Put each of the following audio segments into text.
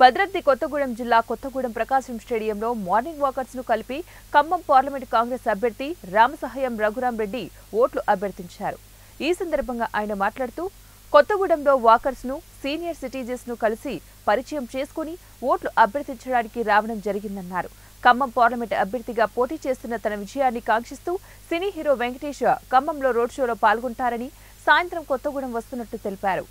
భద్రాద్రి కొత్తగూడెం జిల్లా కొత్తగూడెం ప్రకాశం స్టేడియంలో morning walkers ను కలిపి ఖమ్మం పార్లమెంట్ కాంగ్రెస్ అభ్యర్థి రామసహాయం రఘురాం రెడ్డి ఓట్లు అభ్యర్థించారు. ఈ సందర్భంగా ఆయన మాట్లాడుతూ కొత్తగూడెంలో వాకర్స్ ను సీనియర్ సిటిజన్స్ ను కలిసి పరిచయం చేసుకుని ఓట్లు అభ్యర్థించడానికి రావడం జరిగిందన్నారు. ఖమ్మం పార్లమెంట్ అభ్యర్థిగా పోటీ చేస్తున్న తన విజయాన్ని కాంక్షిస్తూ సినీ హీరో వెంకటేష్ ఖమ్మంలో రోడ్ షోలో పాల్గొంటారని, సాయంత్రం కొత్తగూడెం వస్తున్నట్టు తెలిపారు.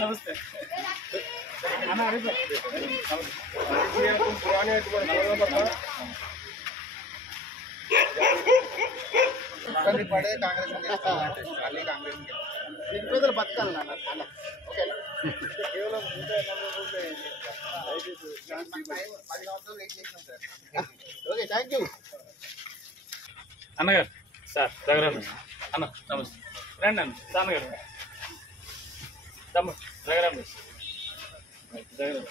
नमस्ते पड़े कांग्रेस बतकाल ओके थैंक यू अన్నగారు సార్ దగ్గర అన్న నమస్తే రండి అన్న సాన్నగారు తమ్ముడు దగ్గర దగ్గర